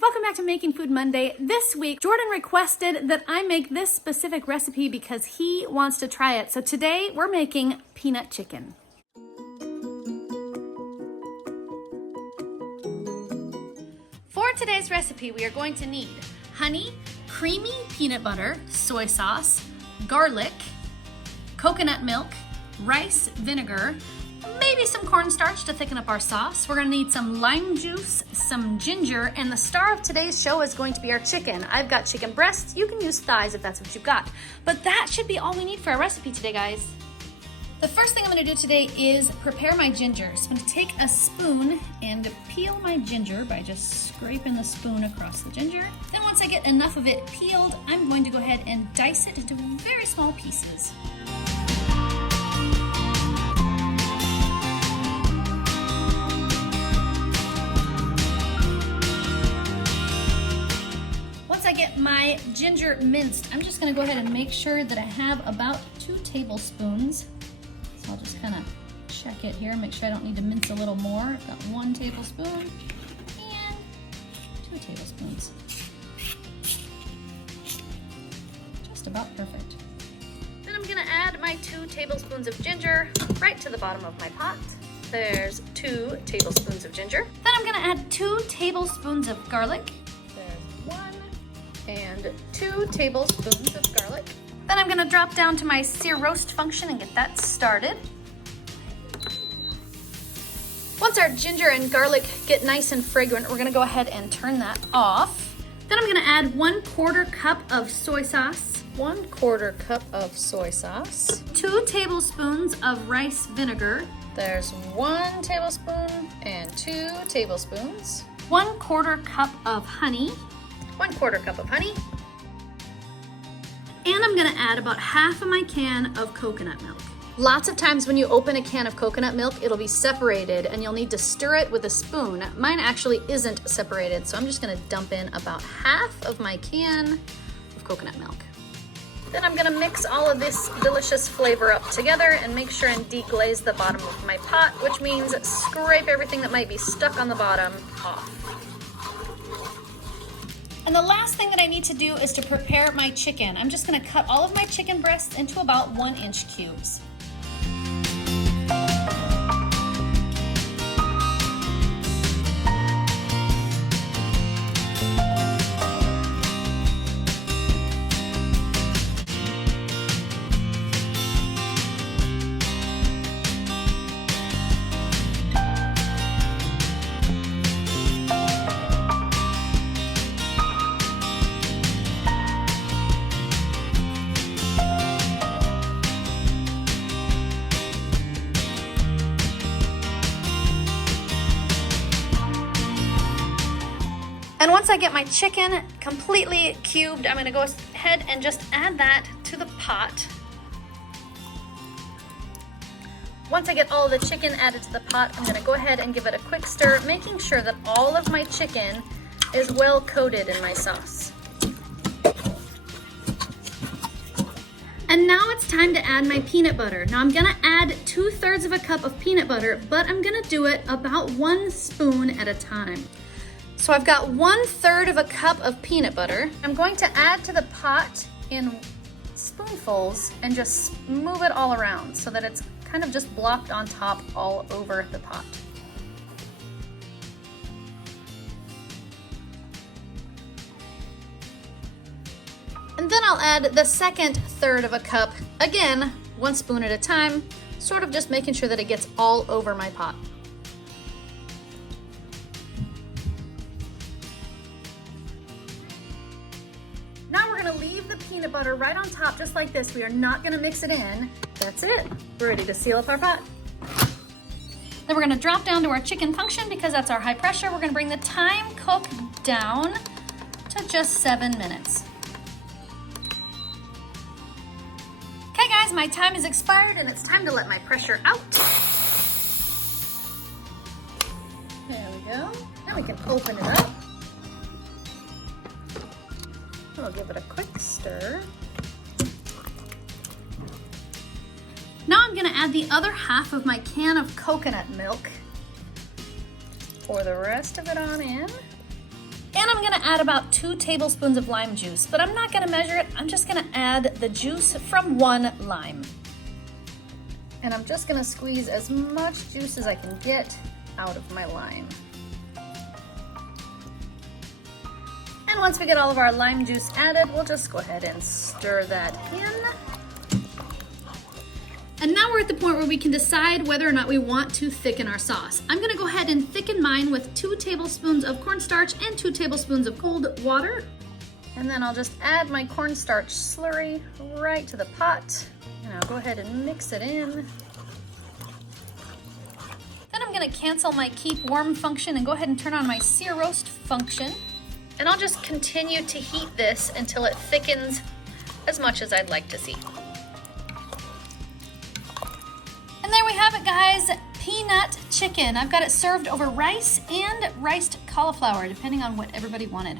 welcome back to Making Food Monday. This week, Jordan requested that I make this specific recipe because he wants to try it. So today we're making peanut chicken. For today's recipe, we are going to need honey, creamy peanut butter, soy sauce, garlic, coconut milk, rice vinegar, maybe some cornstarch to thicken up our sauce. We're gonna need some lime juice, some ginger, and the star of today's show is going to be our chicken. I've got chicken breasts. You can use thighs if that's what you've got. But that should be all we need for our recipe today, guys. The first thing I'm gonna do today is prepare my ginger. So I'm gonna take a spoon and peel my ginger by just scraping the spoon across the ginger. Then once I get enough of it peeled, I'm going to go ahead and dice it into very small pieces. My ginger minced, I'm just gonna go ahead and make sure that I have about 2 tablespoons. So I'll just kind of check it here, make sure I don't need to mince a little more. I've got 1 tablespoon and 2 tablespoons. Just about perfect. Then I'm gonna add my 2 tablespoons of ginger right to the bottom of my pot. There's 2 tablespoons of ginger. Then I'm gonna add 2 tablespoons of garlic. And 2 tablespoons of garlic. Then I'm gonna drop down to my sear roast function and get that started. Once our ginger and garlic get nice and fragrant, we're gonna go ahead and turn that off. Then I'm gonna add 1/4 cup of soy sauce. 1/4 cup of soy sauce. 2 tablespoons of rice vinegar. There's 1 tablespoon and 2 tablespoons. 1/4 cup of honey. 1/4 cup of honey. And I'm gonna add about half of my can of coconut milk. Lots of times when you open a can of coconut milk, it'll be separated and you'll need to stir it with a spoon. Mine actually isn't separated, so I'm just gonna dump in about half of my can of coconut milk. Then I'm gonna mix all of this delicious flavor up together and make sure and deglaze the bottom of my pot, which means scrape everything that might be stuck on the bottom off. And the last thing that I need to do is to prepare my chicken. I'm just gonna cut all of my chicken breasts into about 1-inch cubes. And once I get my chicken completely cubed, I'm gonna go ahead and just add that to the pot. Once I get all the chicken added to the pot, I'm gonna go ahead and give it a quick stir, making sure that all of my chicken is well coated in my sauce. And now it's time to add my peanut butter. Now I'm gonna add 2/3 of a cup of peanut butter, but I'm gonna do it about 1 spoon at a time. So I've got 1/3 of a cup of peanut butter. I'm going to add to the pot in spoonfuls and just move it all around so that it's kind of just blocked on top all over the pot. And then I'll add the second third of a cup, again, 1 spoon at a time, sort of just making sure that it gets all over my pot. Now we're gonna leave the peanut butter right on top just like this. We are not gonna mix it in. That's it. We're ready to seal up our pot. Then we're gonna drop down to our chicken function because that's our high pressure. We're gonna bring the time cook down to just 7 minutes. Okay guys, my time is expired and it's time to let my pressure out. There we go. Now we can open it up. I'll give it a quick stir. Now I'm gonna add the other half of my can of coconut milk. Pour the rest of it on in. And I'm I'm gonna add about 2 tablespoons of lime juice, but I'm not gonna measure it. I'm just gonna add the juice from 1 lime. And I'm just gonna squeeze as much juice as I can get out of my lime. And once we get all of our lime juice added, we'll just go ahead and stir that in. And now we're at the point where we can decide whether or not we want to thicken our sauce. I'm gonna go ahead and thicken mine with 2 tablespoons of cornstarch and 2 tablespoons of cold water. And then I'll just add my cornstarch slurry right to the pot. And I'll go ahead and mix it in. Then I'm gonna cancel my keep warm function and go ahead and turn on my sear roast function. And I'll just continue to heat this until it thickens as much as I'd like to see. And there we have it, guys, peanut chicken. I've got it served over rice and riced cauliflower, depending on what everybody wanted.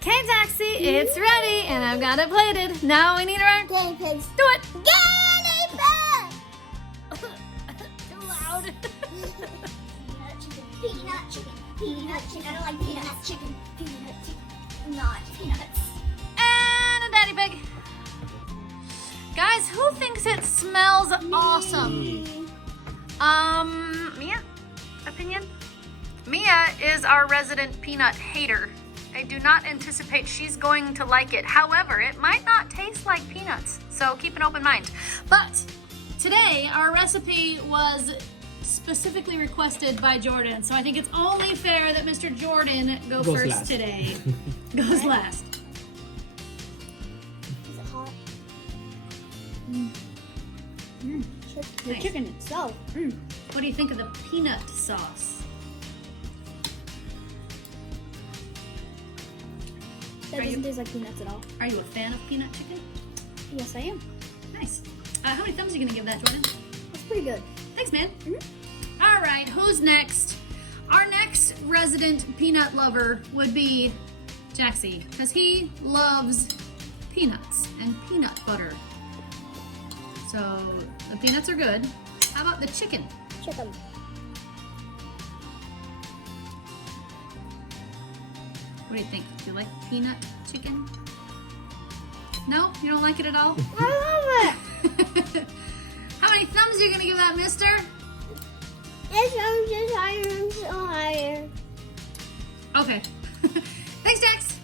Okay, Taxi, it's ready, and I've got it plated. Now we need our guinea pigs. Do it. Guinea pig! Too loud. Peanut chicken, peanut chicken. I don't like peanuts. Chicken, peanut chicken, not peanuts. And a daddy pig. Guys, who thinks it smells awesome? Mia? Opinion? Mia is our resident peanut hater. I do not anticipate she's going to like it. However, it might not taste like peanuts, so keep an open mind. But today, our recipe was specifically requested by Jordan, so I think it's only fair that Mr. Jordan goes first last. Today. Goes last. Is it hot? The Nice. chicken itself. What do you think of the peanut sauce? That doesn't taste like peanuts at all. Are you a fan of peanut chicken? Yes, I am. Nice. How many thumbs are you gonna give that, Jordan? That's pretty good. Thanks, man. All right, who's next? Our next resident peanut lover would be Jaxie, because he loves peanuts and peanut butter. So the peanuts are good. How about the chicken? Chicken. What do you think? Do you like peanut chicken? No? You don't like it at all? I love it. How many thumbs are you gonna give that, mister? It's higher and so higher. Okay. Thanks, Jax.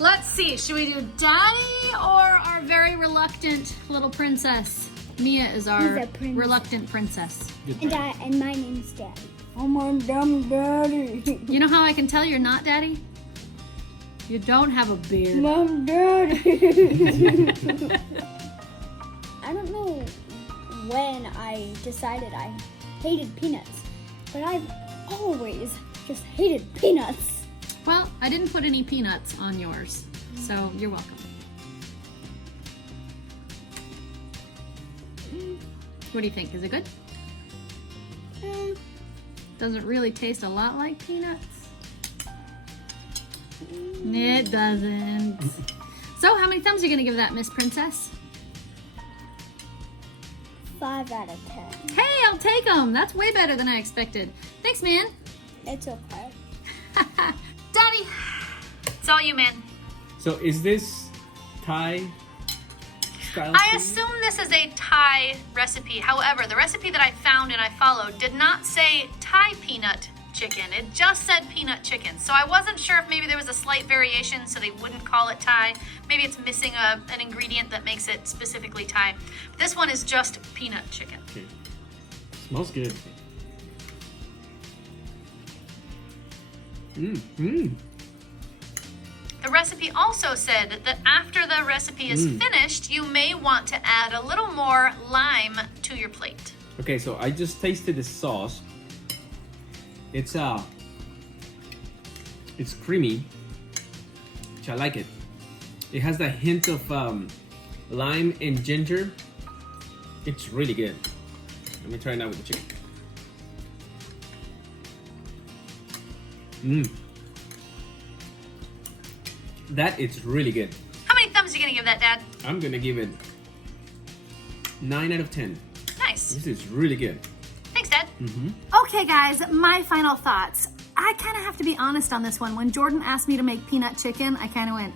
Let's see. Should we do Daddy or our very reluctant little princess? Mia is our He's a prince. reluctant princess. And my name's Daddy. I'm a dumb daddy. You know how I can tell you're not Daddy? You don't have a beard. Mom, Daddy. I don't know when I decided I hated peanuts, but I've always just hated peanuts. Well, I didn't put any peanuts on yours, so you're welcome. What do you think? Is it good? Doesn't really taste a lot like peanuts. It doesn't. So, how many thumbs are you gonna give that, Miss Princess? 5 out of 10. Hey, I'll take them. That's way better than I expected. Thanks, man. It's okay. Daddy, it's all you, man. So is this Thai style? I assume this is a Thai recipe. However, the recipe that I found and I followed did not say Thai peanut chicken. It just said peanut chicken. So I wasn't sure if maybe there was a slight variation so they wouldn't call it Thai. Maybe it's missing an ingredient that makes it specifically Thai. But this one is just peanut chicken. Okay. Smells good. The recipe also said that after the recipe is finished, you may want to add a little more lime to your plate. Okay, so I just tasted the sauce. It's creamy, which I like it. It has that hint of lime and ginger. It's really good. Let me try it now with the chicken. That is really good. How many thumbs are you gonna give that, Dad? I'm gonna give it 9 out of 10. Nice. This is really good. Thanks, Dad. Mm-hmm. Okay, guys, my final thoughts. I kind of have to be honest on this one. When Jordan asked me to make peanut chicken, I kind of went,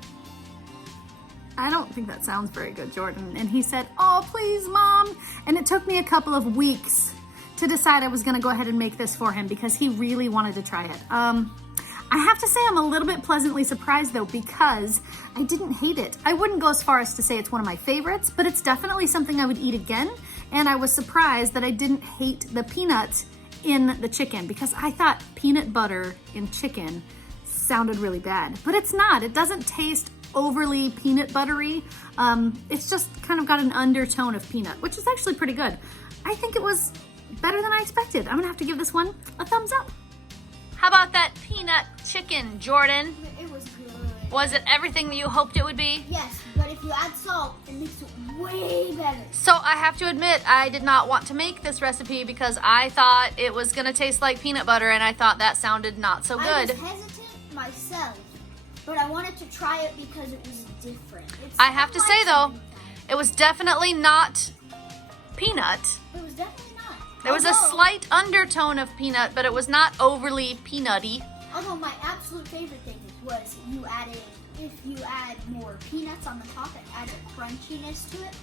I don't think that sounds very good, Jordan. And he said, oh, please, Mom. And it took me a couple of weeks to decide I was gonna go ahead and make this for him because he really wanted to try it. I have to say I'm a little bit pleasantly surprised though, because I didn't hate it. I wouldn't go as far as to say it's one of my favorites, but it's definitely something I would eat again. And I was surprised that I didn't hate the peanuts in the chicken, because I thought peanut butter in chicken sounded really bad, but it's not. It doesn't taste overly peanut buttery. It's just kind of got an undertone of peanut, which is actually pretty good. I think it was better than I expected. I'm gonna have to give this one a thumbs up. How about that peanut chicken, Jordan? It was good. Was it everything that you hoped it would be? Yes, but if you add salt, it makes it way better. So I have to admit, I did not want to make this recipe because I thought it was gonna taste like peanut butter, and I thought that sounded not so I good. was hesitant myself, but I wanted to try it because it was different. I have to say though, it was definitely not peanut. It was definitely not. There was a slight undertone of peanut, but it was not overly peanutty. Although my absolute favorite thing was if you add more peanuts on the top, it added crunchiness to it.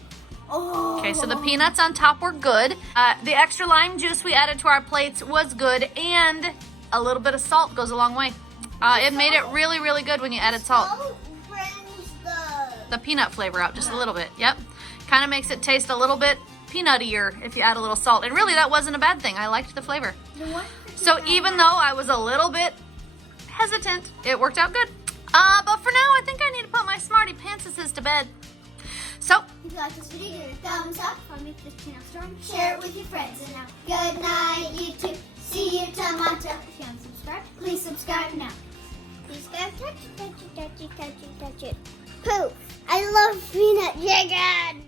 Oh. Okay, so the peanuts on top were good. The extra lime juice we added to our plates was good, and a little bit of salt goes a long way. It made it really, really good when you added salt. Salt brings The peanut flavor out just a little bit, yep. Kind of makes it taste a little bit peanuttier if you add a little salt. And really, that wasn't a bad thing. I liked the flavor. So even though I was a little bit hesitant, it worked out good. But for now, I think I need to put my Smartypants to bed. So, if you like this video, give it a thumbs up. If I make this channel strong, share it with your friends. And now, good night, YouTube. See you tomorrow. If you haven't subscribed, please subscribe now. Please guys, touch it. Poof! I love peanut chicken.